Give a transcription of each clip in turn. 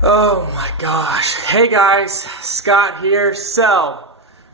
Oh my gosh. Hey guys, Scott here. So,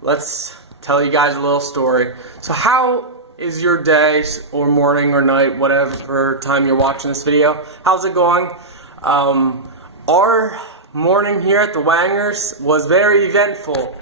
let's tell you guys a little story. So how is your day or morning or night, whatever time you're watching this video? How's it going? Our morning here at the Wangers was very eventful.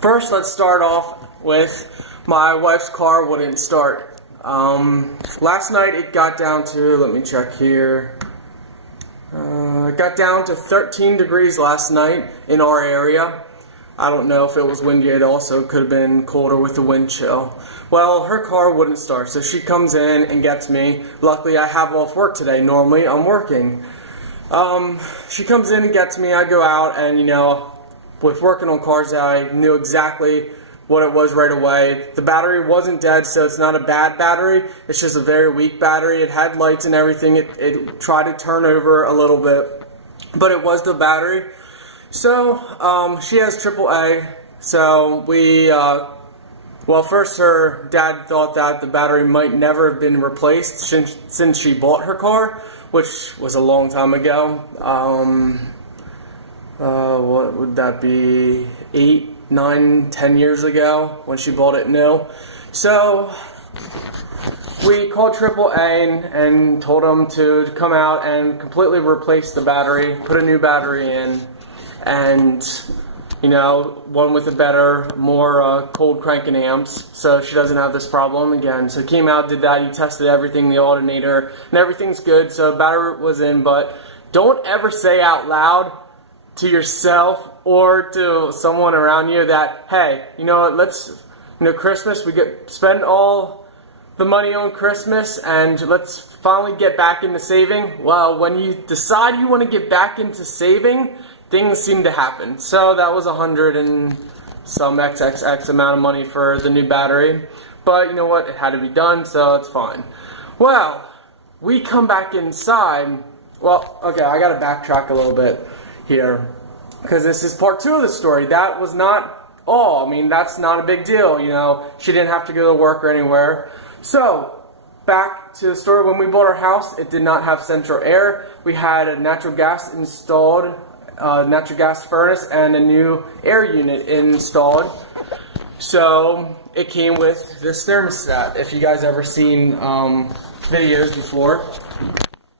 First, let's start off with my wife's car wouldn't start. Last night it got down to, let me check here. It got down to 13 degrees last night in our area. I don't know if it was windy. It also could have been colder with the wind chill. Well, her car wouldn't start, so she comes in and gets me. Luckily, I have off work today. Normally, I'm working. She comes in and gets me. I go out, and with working on cars, I knew exactly what it was right away. The battery wasn't dead, so it's not a bad battery. It's just a very weak battery. It had lights and everything. It tried to turn over a little bit, but it was the battery. So she has AAA. So well, first her dad thought that the battery might never have been replaced since she bought her car, which was a long time ago. What would that be? 8, 9, 10 years ago when she bought it new. So we called AAA and told them to come out and completely replace the battery, put a new battery in, and one with a better, more cold cranking amps, so she doesn't have this problem again. So he came out, did that, he tested everything, the alternator, and everything's good. So battery was in, but don't ever say out loud to yourself or to someone around you that, hey, Christmas, we spend all the money on Christmas and let's finally get back into saving. Well, when you decide you want to get back into saving, things seem to happen. So that was 100 and some XXX amount of money for the new battery. But you know what? It had to be done, so it's fine. Well, we come back inside. Well, okay, I got to backtrack a little bit here, because this is part 2 of the story. That was not all. I mean, that's not a big deal, She didn't have to go to work or anywhere. So, back to the story. When we bought our house, it did not have central air. We had a natural gas installed, natural gas furnace, and a new air unit installed. So, it came with this thermostat. If you guys ever seen videos before,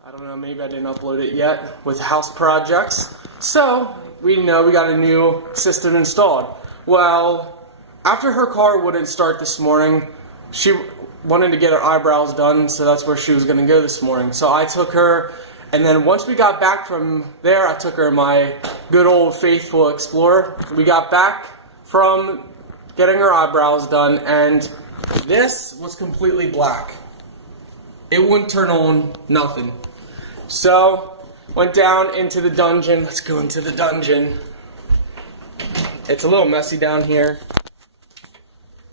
I don't know, maybe I didn't upload it yet, with house projects. So, we know we got a new system installed. Well, after her car wouldn't start this morning, she wanted to get her eyebrows done, so that's where she was going to go this morning. So I took her, and then once we got back from there, I took her in my good old faithful Explorer. We got back from getting her eyebrows done, and this was completely black. It wouldn't turn on, nothing. So went down into the dungeon. Let's go into the dungeon. It's a little messy down here,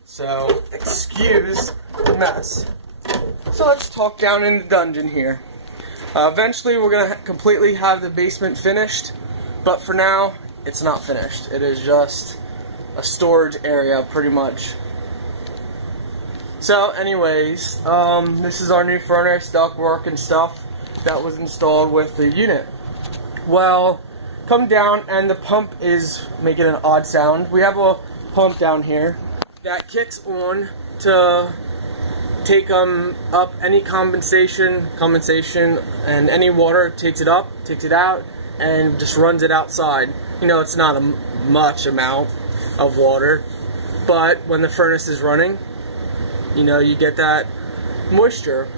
so excuse the mess. So let's talk down in the dungeon here. Eventually we're going to completely have the basement finished, but for now it's not finished. It is just a storage area pretty much. So anyways, this is our new furnace, ductwork and stuff that was installed with the unit. Well, come down and the pump is making an odd sound. We have a pump down here that kicks on to take up any condensation, and any water, takes it up, takes it out, and just runs it outside. It's not a much amount of water, but when the furnace is running, you get that moisture.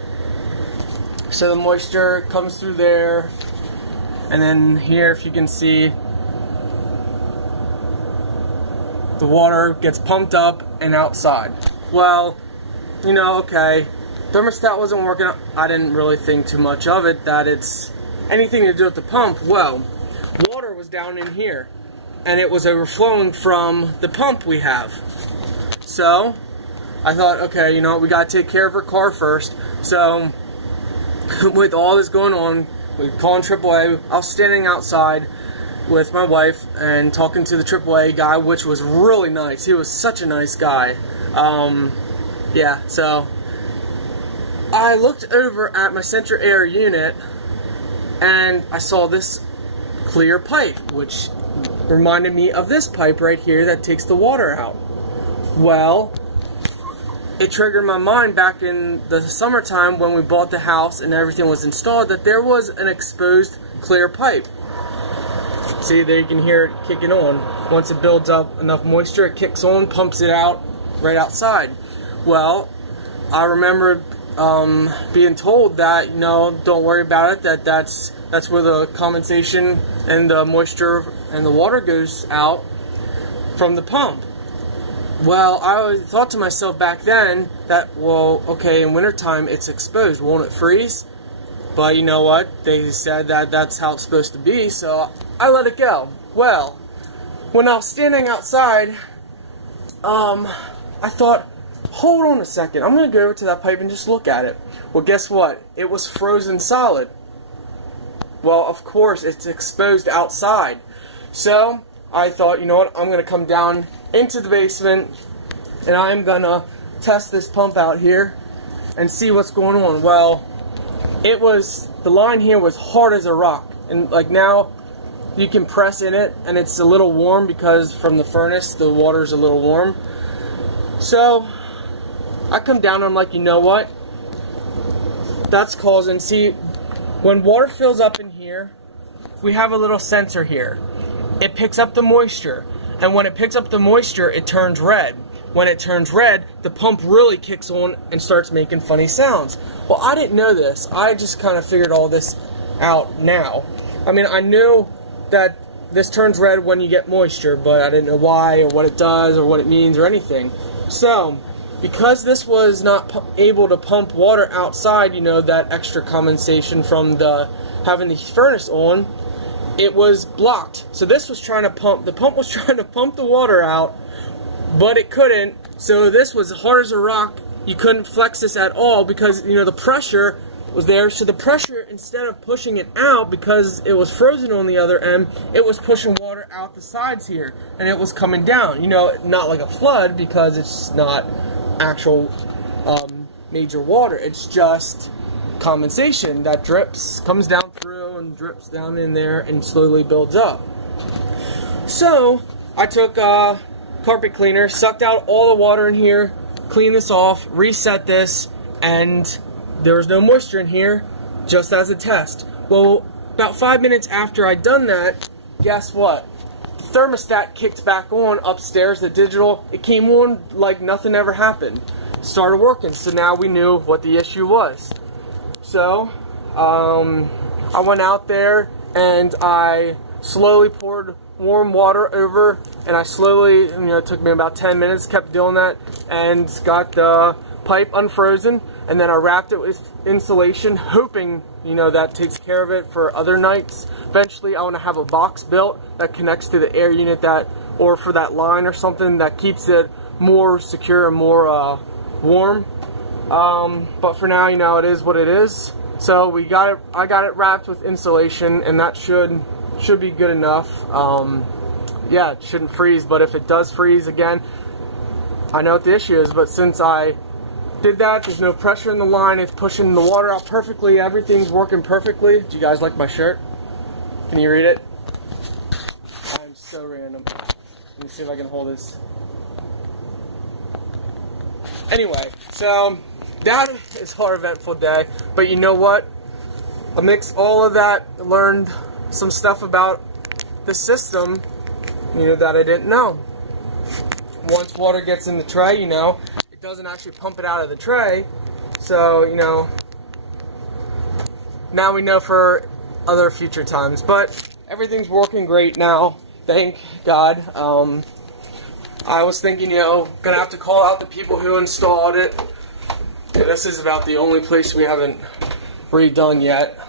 So the moisture comes through there, and then here, if you can see, the water gets pumped up and outside. Well, okay, thermostat wasn't working. I didn't really think too much of it, that it's anything to do with the pump. Well, water was down in here, and it was overflowing from the pump we have. So I thought, okay, we gotta take care of her car first. So with all this going on, we calling AAA. I was standing outside with my wife and talking to the AAA guy, which was really nice. He was such a nice guy. Yeah, so I looked over at my central air unit and I saw this clear pipe, which reminded me of this pipe right here that takes the water out. Well, it triggered my mind back in the summertime when we bought the house and everything was installed that there was an exposed clear pipe. See, there you can hear it kicking on. Once it builds up enough moisture, it kicks on, pumps it out right outside. Well, I remember being told that, you know, don't worry about it, that's where the condensation and the moisture and the water goes out from the pump. Well, I always thought to myself back then that, well, okay, in wintertime it's exposed, won't it freeze? But you know what, they said that that's how it's supposed to be, so I let it go. Well, when I was standing outside, I thought, hold on a second, I'm going to go over to that pipe and just look at it. Well, guess what? It was frozen solid. Well, of course, it's exposed outside. So, I thought, you know what, I'm going to come down into the basement and I'm going to test this pump out here and see what's going on. Well, the line here was hard as a rock. And like now, you can press in it and it's a little warm because from the furnace, the water's a little warm. So, I come down and I'm like, you know what? That's causing, see, when water fills up in here, we have a little sensor here. It picks up the moisture, and when it picks up the moisture, it turns red. When it turns red, the pump really kicks on and starts making funny sounds. Well, I didn't know this. I just kind of figured all this out now. I mean, I knew that this turns red when you get moisture, but I didn't know why or what it does or what it means or anything. So, because this was not able to pump water outside, you know, that extra condensation from having the furnace on, it was blocked. So this was trying to pump, the pump was trying to pump the water out, but it couldn't. So this was hard as a rock. You couldn't flex this at all because, you know, the pressure was there. So the pressure, instead of pushing it out because it was frozen on the other end, it was pushing water out the sides here, and it was coming down. You know, not like a flood because it's not actual major water. It's just condensation that comes down through and drips down in there and slowly builds up. So I took a carpet cleaner, sucked out all the water in here, cleaned this off, reset this, and there was no moisture in here, just as a test. Well, about 5 minutes after I'd done that, guess what? The thermostat kicked back on upstairs, the digital, it came on like nothing ever happened. Started working, so now we knew what the issue was. So, I went out there and I slowly poured warm water over, and I slowly, you know, it took me about 10 minutes, kept doing that, and got the pipe unfrozen, and then I wrapped it with insulation, hoping, you know, that takes care of it for other nights. Eventually, I want to have a box built that connects to the air unit or for that line or something that keeps it more secure and more warm. But for now, you know, it is what it is. So I got it wrapped with insulation, and that should be good enough. Yeah, it shouldn't freeze, but if it does freeze again, I know what the issue is. But since I did that, there's no pressure in the line, it's pushing the water out perfectly, everything's working perfectly. Do you guys like my shirt? Can you read it? I'm so random. Let me see if I can hold this. Anyway, so that is our eventful day, but you know what? Amidst all of that, I learned some stuff about the system, you know, that I didn't know. Once water gets in the tray, you know, it doesn't actually pump it out of the tray, so, you know, now we know for other future times, but everything's working great now, thank God. I was thinking, you know, gonna have to call out the people who installed it. This is about the only place we haven't redone yet.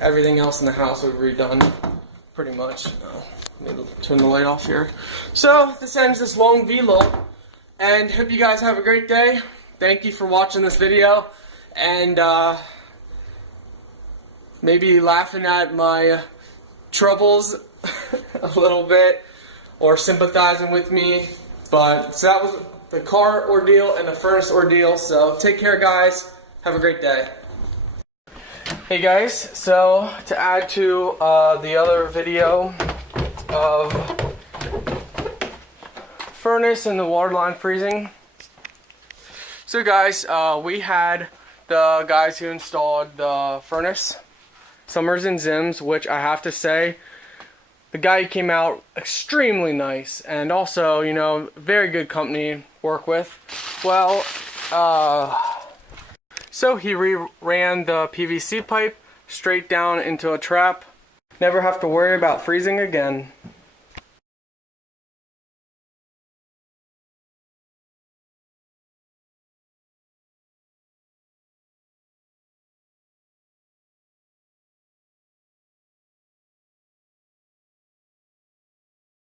Everything else in the house we've redone, pretty much. Need to turn the light off here. So, this ends this long vlog, and hope you guys have a great day. Thank you for watching this video, and maybe laughing at my troubles a little bit, or sympathizing with me. But so that was the car ordeal and the furnace ordeal. So take care, guys. Have a great day. Hey guys, so to add to the other video of furnace and the water line freezing. So guys, we had the guys who installed the furnace, Summers and Zims, which I have to say, the guy came out extremely nice and also, you know, very good company to work with. Well, so he ran the PVC pipe straight down into a trap. Never have to worry about freezing again.